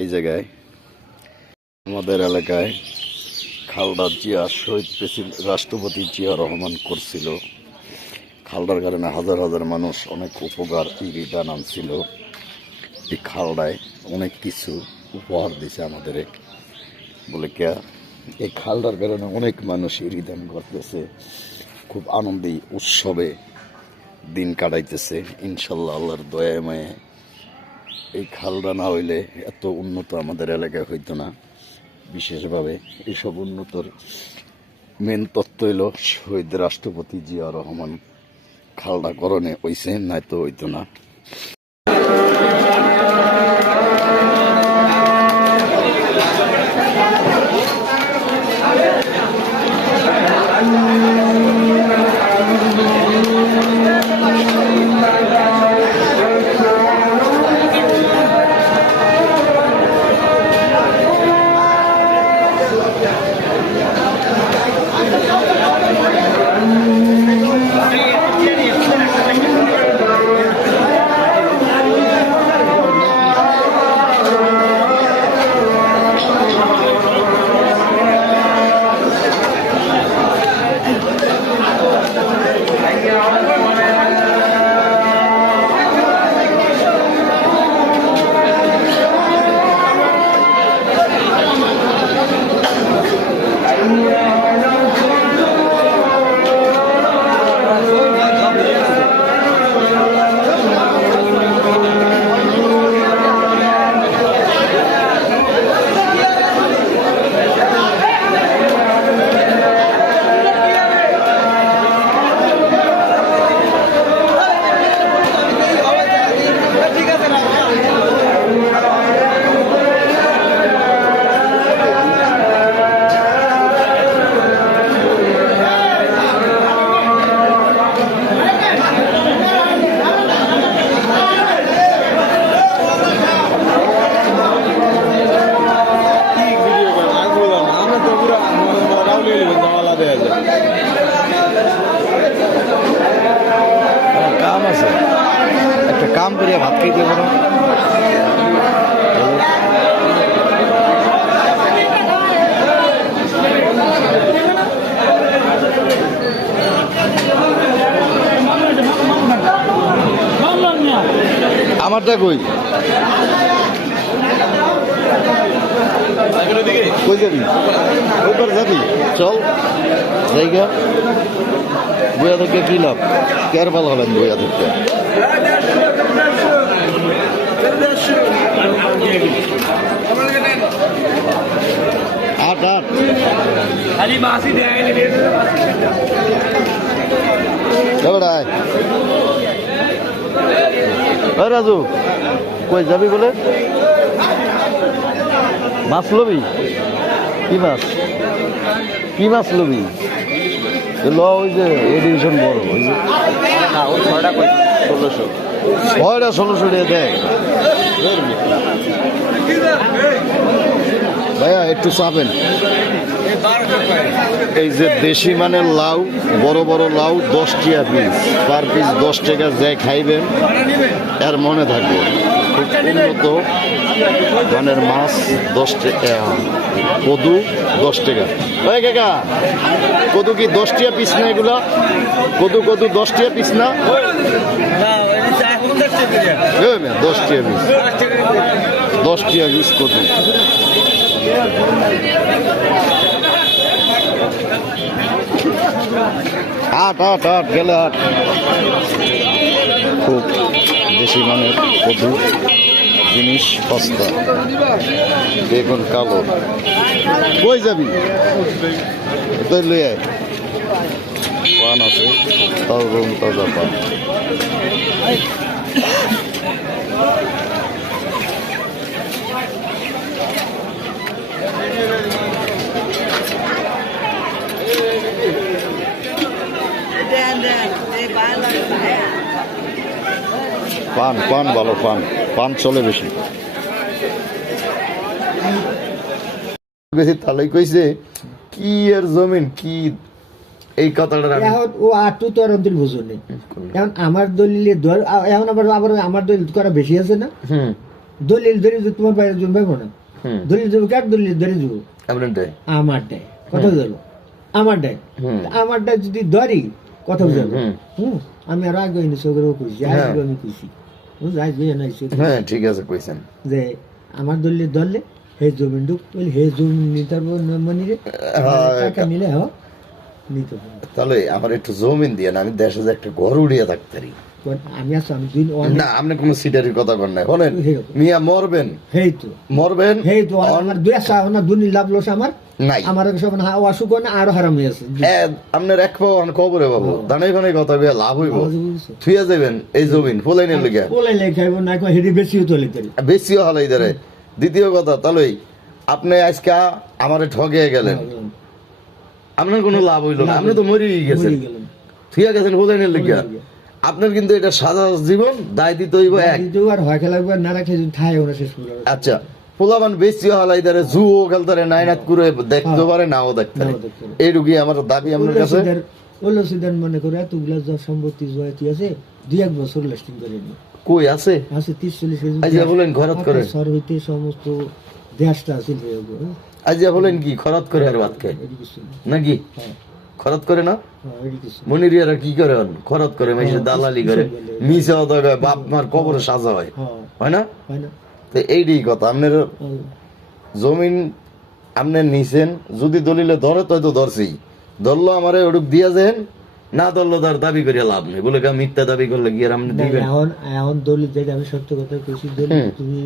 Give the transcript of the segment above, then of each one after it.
এই জায়গায় আমাদের এলাকায় খালদা জিয়া শহীদ রাষ্ট্রপতি জিয়া রহমান করছিল। খালদার কারণে হাজার হাজার মানুষ অনেক উপকার রিটার্ন আনছিল। এই খালদায় অনেক কিছু উপহার দিছে আমাদের বলে কে। এই খালদার কারণে অনেক মানুষ রিটার্ন করতেছে, খুব আনন্দে উৎসবে দিন কাটাইতেছে। ইনশাল্লাহ আল্লাহর দয়ায় মায়ে এই খালদা না হইলে এত উন্নত আমাদের এলাকায় হইতো না। বিশেষভাবে এইসব উন্নতর মেন তত্ত্ব হইল শহীদ রাষ্ট্রপতি জিয়া রহমান খালদা করণে হইছে, নয়তো হইতো না। কাম আছে, একটা কাম করিয়া ভাত খাইতে পারো। আমারটা কই কই যাবি? ওইবার যাবি, চল জায়গা। বইয়া থেকে কি লাভ? কেয়ার ভালো হলেন বইয়া থেকে। আট আট রাজু কই যাবি বলে? মাছ লবি? কি মাছ? কি মাছ লবি? ওই যে এডিশন বড় ওই যে 1600 টাকা দেয় ভাইয়া, একটু চাপেন। এই যে দেশি মানের লাউ, বড় বড় লাউ 10 টাকা পিস, পার পিস 10 টাকা। যে খাইবেন এর মনে থাকবে, খুব উন্নত মানের মাছ 10 টাকা। কদু 10 টাকা। ওই কাকা, কদু কি 10 টাকা পিস না? এগুলা কদু 10 টাকা পিস না? 10 টাকা পিস, 10 টাকা পিস কদু। আট আট আট গেলে আট। খুব দেশি মানের কদু, জিনিস সস্তা। বেগুন কালো। কই যাবি? লইয়া পান আছে, তাজা তাজা পান। পান পান ভালো, পান পান চলে বেশি বেশি। তাহলে কইছে কি এর জমিন কি এই কথাটা ও আটু তো আর অন্তর বুঝুনি। এখন আমার দলিলে ধর, এখন আবার আবার আমার দলিল করা বেশি আছে না? দলিল ধরে যে তোমার বাইরে জন পাইবো না, দলিল দেবো কার দলিল ধরে দেবো আমার ডাই কথা বুঝালো, আমার ডাই আমার ডাই যদি ধরি কথা বুঝালো। আমি আর আগে চোখেরও কইছি, আজকে আমি কইছি ঠিক আছে কইছেন যে আমার দলিল ধরলে হে জমিন ঢুক হে জমিন নিতে মনি রে টাকা নিলে নিতে পারবো। তাহলে আমার একটু জমিন দিয়ে না, আমি দেশে যে একটা ঘর উড়িয়ে থাকতে পারি। আমি আছি আমি দুই না আপনি কোনো সিটারির কথা কর নাই, বলেন মিয়া মরবেন, হেই তো মরবেন, হেই তো আমার দুই আসা না দুনি লাভ লস আমার নাই, আমার সব অসুখ না আরো হারাম হয়ে আছে। আপনার এক পাও কবরে বাবু দানাই ফানাই কথা বিয়া লাভ হইব, থুইয়া যাবেন এই জমিন ফলাইনের লিগা, ফলাইলে খাইব না হেডি বেশিও চলে বেশিও হালাই ধরে। দ্বিতীয় কথা তাহলে আপনি আজকে আমারে ঠকে গেলেন, আপনার কোনো লাভ হইল না, আপনি তো মরেই গেছেন, থুইয়া গেছেন ফলাইনের লিগা। আপনার কিন্তু এটা সাদা জীবন দায় দিতে হইব এক, আর হয় খেলা না রাখলে ঠাই ওরা শেষ করে। আচ্ছা পোলাবান বেশি হালাই ধরে জুও খেলতে নাইনাত করে দেখতে পারে নাও দেখতে পারে, এইটুকুই আমার দাবি আপনার কাছে। ওলো সিদ্ধান্ত মনে করে এতগুলা সম্পত্তি জয়তি আছে 2-1 বছর লাস্টিং করে নি কই আছে আছে 30-40 আইজা বলেন খরচ করে সর হইতে সমস্ত দেশটা আছে আইজা বলেন কি খরচ করে আর ভাত খায় নাকি খরচ করে না মনিরিয়ারা কি করে খরচ করে মাইসে দালালি করে মিশা বাপ মার কবরে সাজা হয় হয় না? তো এইটাই কথা, আপনার জমিন আপনার নিছেন যদি দলিলে ধরে তো ধরছি, ধরলো আমারে ওটুক দিয়া যান, না ধরলো তার দাবি করিয়া লাভ নেই, বলে মিথ্যা দাবি করলে কি আর আপনি দিবেন? এখন দলিল যেটা আমি সত্য কথা কইছি, দলিল তুমি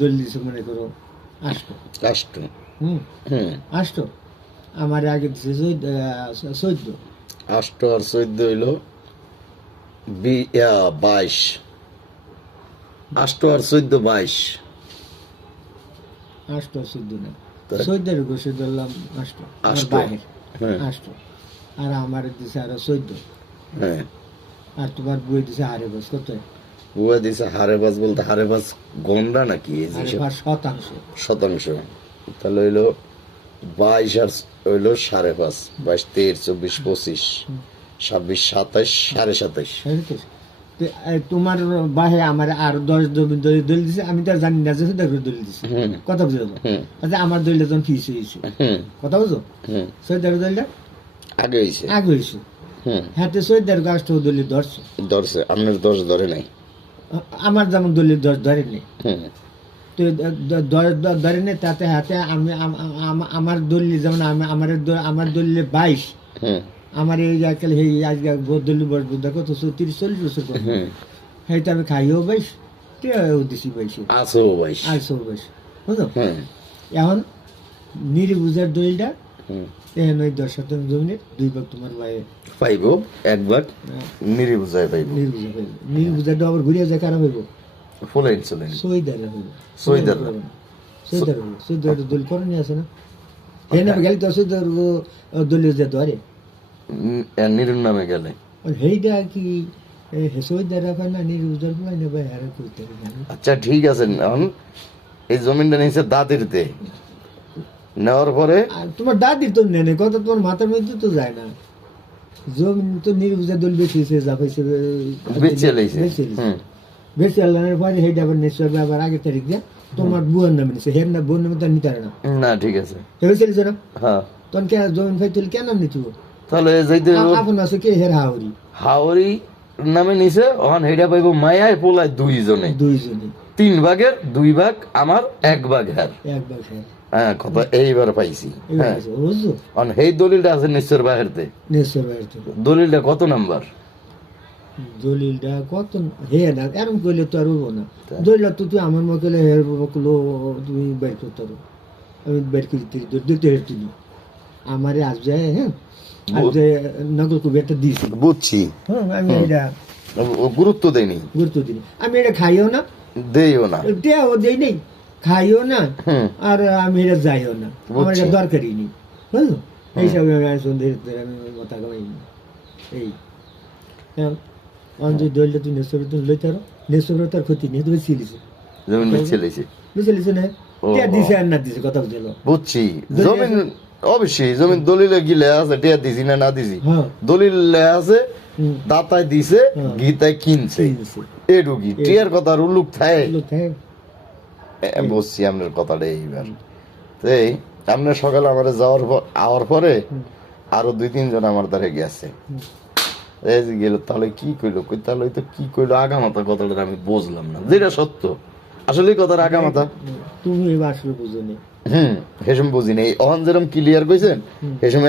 দলিল দিছে মনে করো 8 8 আমার আগে দিছে 14 8 আর 14 হইল 22, 8 আর 14 22, 8 14 না 14 গোছে ধরলাম 8 বাহির হ্যাঁ। 8 আর আমার দিছে আরো 14 হ্যাঁ, আর তোমার বই দিছে হারে বাস কত বুয়া দিছে হারে বাস বলতে হারে বাস গন্ডা নাকি এই যে হারে বাস শতাংশ শতাংশ, তাহলে হইলো 22 আর হইলো 5.5, 22, 23, 24, 25, 26, 27, 27.5। বুঝছিস? তো, তোমার বাহে আমার আর 10 জমি দলিল দিছে, আমি তো আর জানি না যে দেখো দলিল দিছে, হুম। কথা বুঝলো? হুম। আচ্ছা আমার দলিলটা যখন ফিস হয়েছে, হুম। কথা বুঝো? হুম। সৈদার দলিলটা আগে হইছে। আগে হয়েছে, হুম। হ্যাঁ তো সৈদার গাছটা দলিল ধরছে, ধরছে, আপনার 10 ধরে নাই। আমার যেমন দলিল ধরেনি, হুম। তো ধরে নেই তাতে হাতে আমি আমার দলিল যেমন আমার দলিলে 22, হুম। আমার এই আজকাল এই আজকে দলিল বসবো দেখো তো 30-40 বছর পর, হুম। হয়তো আমি খাইও 22 টিয়াও দিছি 22 আছে 22। আর 22, বুঝলো? হুম। এখন নির্বুঝার দলিলটা হুম। এখন ওই 10 শতাংশ জমিনের 2 ভাগ তোমার ভাই পাইবো, 1 ভাগ নিরি বুঝায় পাইবো। নির্বুঝা পাইব, নির্বুঝাটা আবার ঘুরিয়ে যায় কারা হইব, ফুল ইনসুলিন। সইদারে হইব, সইদার সইদার হইব, সইদার দলিল করণীয় আছে না, এই না গেলে তো সইদার দলিল যে ধরে নিরুর নামে গেলে সেইটা কি সইদার পায় না নির্বুঝার পায় না ভাই হারা করতে পারে না। আচ্ছা ঠিক আছে, এখন এই জমিনটা নিয়েছে দাদিরতে, নেওয়ার পরে আর তোমার দাদির তো নেই কথা, তোমার মাথার মধ্যে তো যায় না, জমিন তো নির্বুঝা দল বেশিছে যা পাইছে বেচে লাইছে। হুম। বেশি আল্লাহর পরে সেইটা আবার নিশ্চয় আবার আগের তারিখ দিয়ে তোমার বুয়ার নামে নিচ্ছে, হের না বোন নামে তো নিতে পারে না, না ঠিক আছে। হেবে চলিস না, হ্যাঁ, তখন কে জমিন ভাই তুই কেন নিচ্ছ, তাহলে যাইতে আপন আছে কে হের হাওরি হাওরি নামে নিছে, ওখান হেডা পাইবো মায়ায় পোলায় 2 জনে, 2 জনে 3 ভাগের 2 ভাগ আমার, 1 ভাগ হ্যার। একবার খেয়ে হ্যাঁ, কথা এইবার পাইছি। হ্যাঁ, বুঝছো অন এই দলিলটা আছে নিশ্চয় বাহিরতে। নিশ্চয় বাইরে থেকে দলিলটা কত নাম্বার? দলিলটা কত হে না এরম করলে তো আর হবো না, দলিল তো তুই আমার মকলে হের মকলো তুমি বের করতে পারো, আমি বের করে দিতে হের তুলি আমারে আজ যায়, হ্যাঁ আজ যে নকল কবি একটা দিয়েছি, বুঝছি, হ্যাঁ আমি এটা ও গুরুত্ব দেয়নি, গুরুত্ব দিই, আমি এটা খাইও না, দেইও না। দেও দেই নেই, খাইও না, হুম। আর আমি এটা যাইও না, আমার এটা দরকারই নেই, বুঝলো? এইসব আমি মাথা কামাই এই হ্যাঁ, অঞ্জলি দলটা তুই নেশর তুই লইতে পারো, নেশর তার ক্ষতি নেই, তুমি ছিলিছে জমিন বেচে লাইছে। বুঝলিস না, টিয়া দিছে আর না দিছে কথা বুঝলো, বুঝছি, জমিন অবশ্যই জমিন দলিলে গিলে আছে, টিয়া দিছি না না দিছি, হ্যাঁ দলিল আছে, হুম, দাতায় দিছে, হ্যাঁ। গীতায় কিনছে, দিছে। এডুকি টিয়ার কথা আর উল্লুক থাকে। লোক থাকে, বুঝছি আপনার কথাটা এইবার। তো এই আপনার সকালে আমার আওয়ার পরে আরো 2-3 জন আমার দ্বারে গেছে, এই যে গেল, তাহলে কি কইলো, তাহলে তো কি কইলো আগামাতা কথাটা আমি বুঝলাম না, যেটা সত্য আসলে কথার আগামাতা। তুমি এবার আসলে বুঝো নি, হেসম বুঝি নেই, অহন যেরকম ক্লিয়ার কইছেন হেসম